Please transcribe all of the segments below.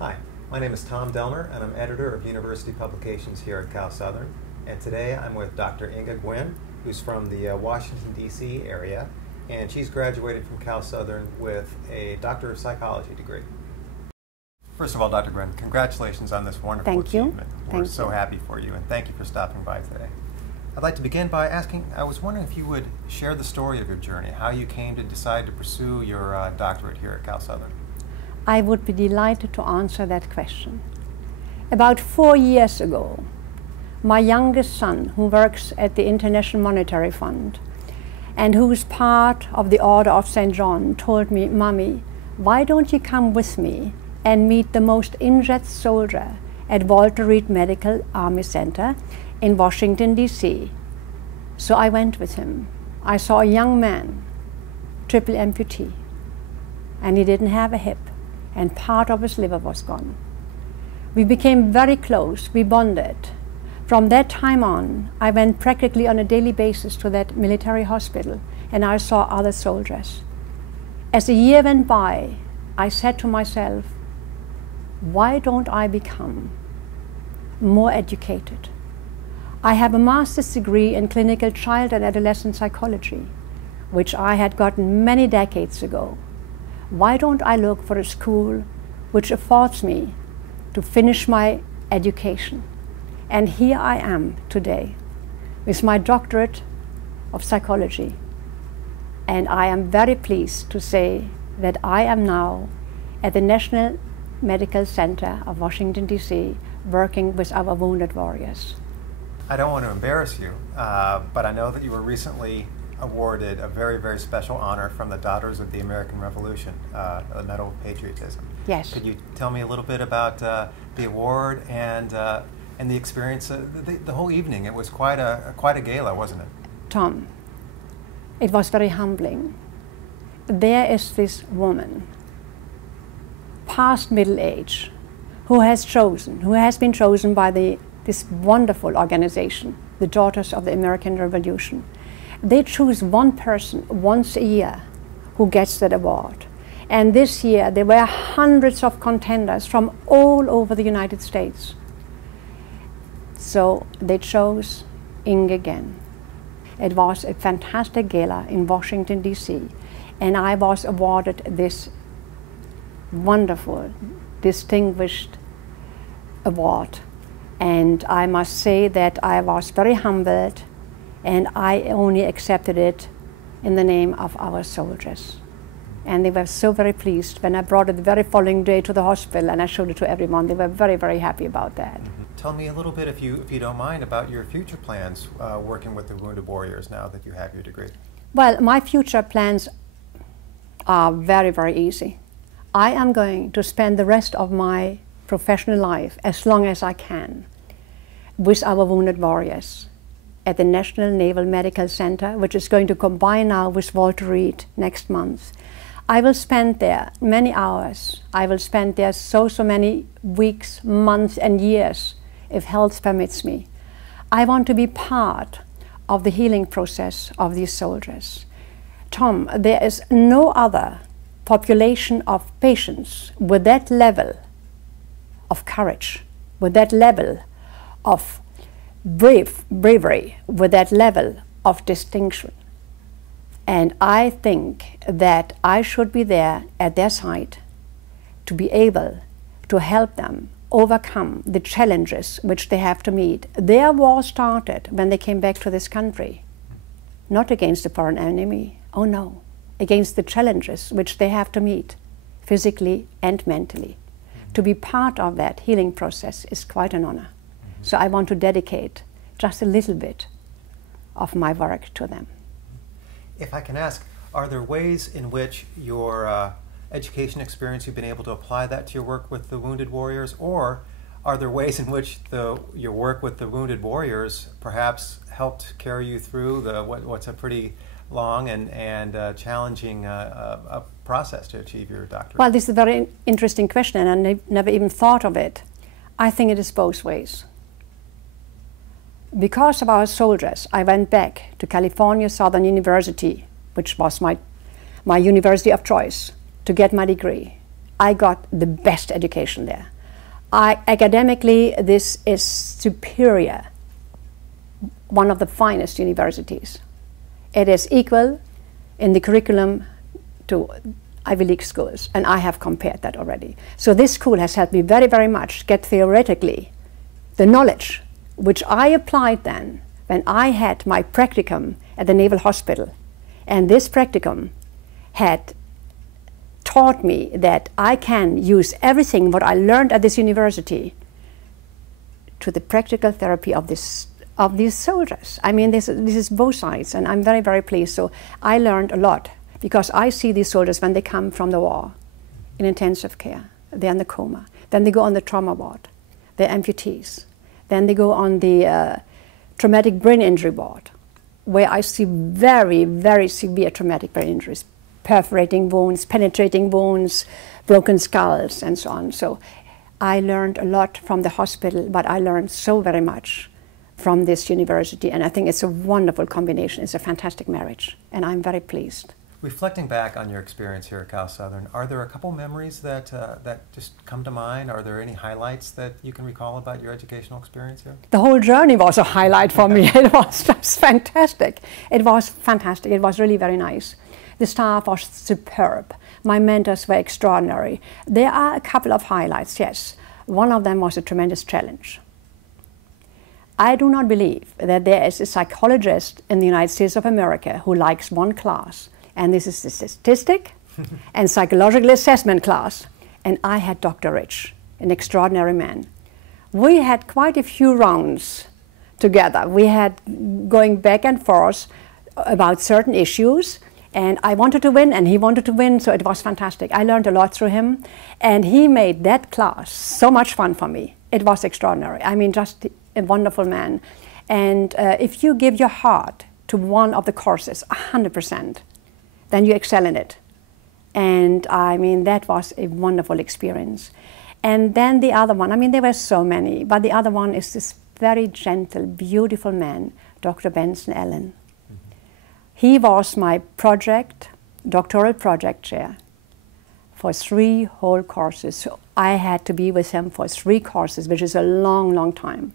Hi, my name is Tom Delner, and I'm editor of University Publications here at Calzada. And today I'm with Dr. Inge Guen, who's from the Washington, D.C. area, and she's graduated from Calzada with a Doctor of Psychology degree. First of all, Dr. Guen, congratulations on this wonderful achievement. We're so happy for you, and thank you for stopping by today. I'd like to begin by asking, I was wondering if you would share the story of your journey, how you came to decide to pursue your doctorate here at Calzada. I would be delighted to answer that question. About 4 years ago, my youngest son, who works at the International Monetary Fund and who is part of the Order of St. John, told me, "Mommy, why don't you come with me and meet the most injured soldier at Walter Reed Medical Army Center in Washington, D.C. So I went with him. I saw a young man, triple amputee, and he didn't have a hip, and part of his liver was gone. We became very close, we bonded. From that time on, I went practically on a daily basis to that military hospital, and I saw other soldiers. As the year went by, I said to myself, why don't I become more educated? I have a master's degree in clinical child and adolescent psychology, which I had gotten many decades ago. Why don't I look for a school which affords me to finish my education? And here I am today with my doctorate of psychology. And I am very pleased to say that I am now at the National Medical Center of Washington, D.C., working with our wounded warriors. I don't want to embarrass you, but I know that you were recently awarded a very, very special honor from the Daughters of the American Revolution, the Medal of Patriotism. Yes. Could you tell me a little bit about the award and the experience, the whole evening? It was quite a gala, wasn't it? Tom, it was very humbling. There is this woman, past middle age, who has been chosen by this wonderful organization, the Daughters of the American Revolution. They choose one person once a year who gets that award. And this year there were hundreds of contenders from all over the United States. So they chose Inge Guen. It was a fantastic gala in Washington, D.C. And I was awarded this wonderful, distinguished award. And I must say that I was very humbled, and I only accepted it in the name of our soldiers. And they were so very pleased when I brought it the very following day to the hospital and I showed it to everyone. They were very, very happy about that. Mm-hmm. Tell me a little bit, if you don't mind, about your future plans working with the wounded warriors now that you have your degree. Well, my future plans are very, very easy. I am going to spend the rest of my professional life, as long as I can, with our wounded warriors at the National Naval Medical Center, which is going to combine now with Walter Reed next month. I will spend there many hours. I will spend there so many weeks, months, and years, if health permits me. I want to be part of the healing process of these soldiers. Tom, there is no other population of patients with that level of courage, with that level of bravery, with that level of distinction. And I think that I should be there at their side to be able to help them overcome the challenges which they have to meet. Their war started when they came back to this country, not against a foreign enemy, oh no, against the challenges which they have to meet, physically and mentally. To be part of that healing process is quite an honor. So I want to dedicate just a little bit of my work to them. If I can ask, are there ways in which your education experience, you've been able to apply that to your work with the wounded warriors, or are there ways in which your work with the wounded warriors perhaps helped carry you through what's a pretty long and challenging process to achieve your doctorate? Well, this is a very interesting question, and I never even thought of it. I think it is both ways. Because of our soldiers, I went back to California Southern University, which was my university of choice, to get my degree. I got the best education there. Academically, this is superior, one of the finest universities. It is equal in the curriculum to Ivy League schools, and I have compared that already. So this school has helped me very, very much get theoretically the knowledge which I applied then when I had my practicum at the Naval Hospital. And this practicum had taught me that I can use everything what I learned at this university to the practical therapy of these soldiers. I mean, this is both sides, and I'm very, very pleased. So I learned a lot, because I see these soldiers when they come from the war in intensive care. They're in the coma. Then they go on the trauma ward. They're amputees. Then they go on the traumatic brain injury ward, where I see very, very severe traumatic brain injuries, perforating wounds, penetrating wounds, broken skulls, and so on. So I learned a lot from the hospital, but I learned so very much from this university, and I think it's a wonderful combination. It's a fantastic marriage, and I'm very pleased. Reflecting back on your experience here at Cal Southern, are there a couple memories that just come to mind? Are there any highlights that you can recall about your educational experience here? The whole journey was a highlight for me. It was just fantastic. It was fantastic. It was really very nice. The staff was superb. My mentors were extraordinary. There are a couple of highlights, yes. One of them was a tremendous challenge. I do not believe that there is a psychologist in the United States of America who likes one class, and this is the statistic and psychological assessment class. And I had Dr. Rich, an extraordinary man. We had quite a few rounds together. We had going back and forth about certain issues, and I wanted to win and he wanted to win, so it was fantastic. I learned a lot through him, and he made that class so much fun for me. It was extraordinary. I mean, just a wonderful man. And if you give your heart to one of the courses 100%, then you excel in it. And I mean, that was a wonderful experience. And then the other one, I mean, there were so many, but the other one is this very gentle, beautiful man, Dr. Benson Allen. He was my doctoral project chair for 3 whole courses. So I had to be with him for 3 courses, which is a long, long time.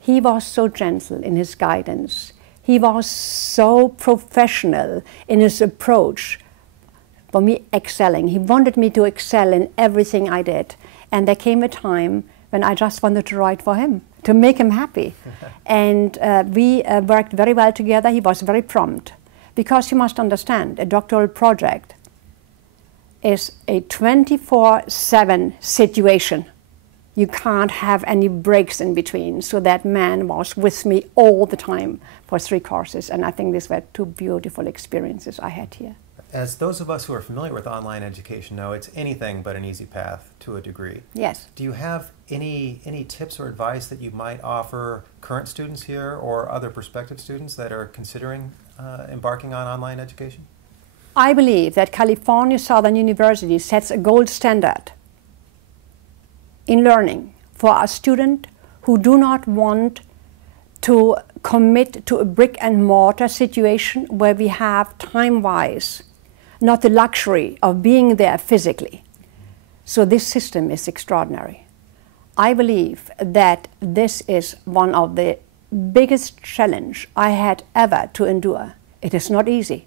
He was so gentle in his guidance. He was so professional in his approach for me excelling. He wanted me to excel in everything I did. And there came a time when I just wanted to write for him, to make him happy. And we worked very well together. He was very prompt. Because you must understand, a doctoral project is a 24/7 situation. You can't have any breaks in between. So that man was with me all the time for 3 courses. And I think these were 2 beautiful experiences I had here. As those of us who are familiar with online education know, it's anything but an easy path to a degree. Yes. Do you have any tips or advice that you might offer current students here or other prospective students that are considering embarking on online education? I believe that California Southern University sets a gold standard in learning for a student who do not want to commit to a brick and mortar situation where we have time-wise not the luxury of being there physically. So this system is extraordinary. I believe that this is one of the biggest challenge I had ever to endure. It is not easy.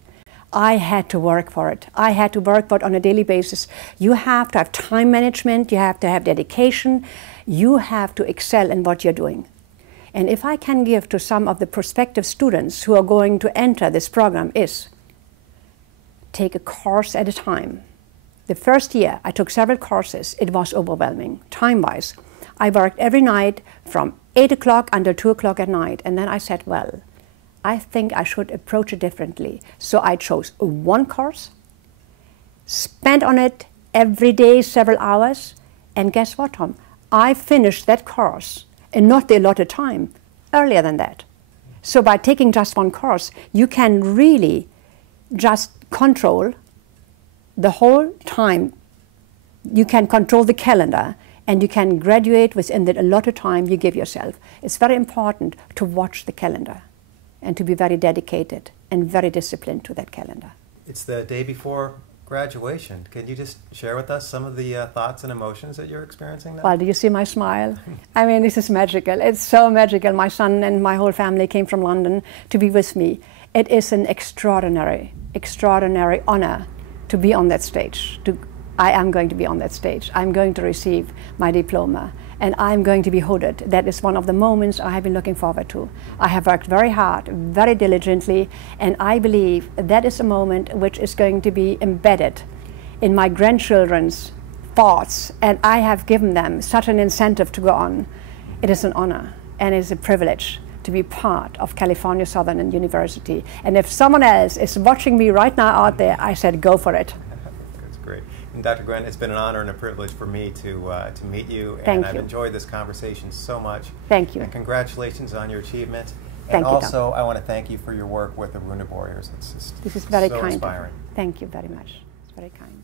I had to work for it. I had to work for it on a daily basis. You have to have time management, you have to have dedication, you have to excel in what you're doing. And if I can give to some of the prospective students who are going to enter this program is, take a course at a time. The first year I took several courses. It was overwhelming, time-wise. I worked every night from 8 o'clock until 2 o'clock at night. And then I said, well, I think I should approach it differently. So I chose 1 course, spent on it every day several hours, and guess what, Tom? I finished that course in not the allotted time, earlier than that. So by taking just 1 course, you can really just control the whole time. You can control the calendar, and you can graduate within the allotted time you give yourself. It's very important to watch the calendar and to be very dedicated and very disciplined to that calendar. It's the day before graduation. Can you just share with us some of the thoughts and emotions that you're experiencing now? Well, do you see my smile? I mean, this is magical. It's so magical. My son and my whole family came from London to be with me. It is an extraordinary, extraordinary honor to be on that stage. I am going to be on that stage. I'm going to receive my diploma, and I'm going to be hooded. That is one of the moments I have been looking forward to. I have worked very hard, very diligently, and I believe that is a moment which is going to be embedded in my grandchildren's thoughts, and I have given them such an incentive to go on. It is an honor, and it is a privilege to be part of California Southern University. And if someone else is watching me right now out there, I said, go for it. That's great. And Dr. Guen, it's been an honor and a privilege for me to meet you. Thank I've you. enjoyed this conversation so much. Thank you. And congratulations on your achievement. Thank and you, also, I want to thank you for your work with the Wounded Warriors. It's just This is very so kind. inspiring. Thank you very much. It's very kind.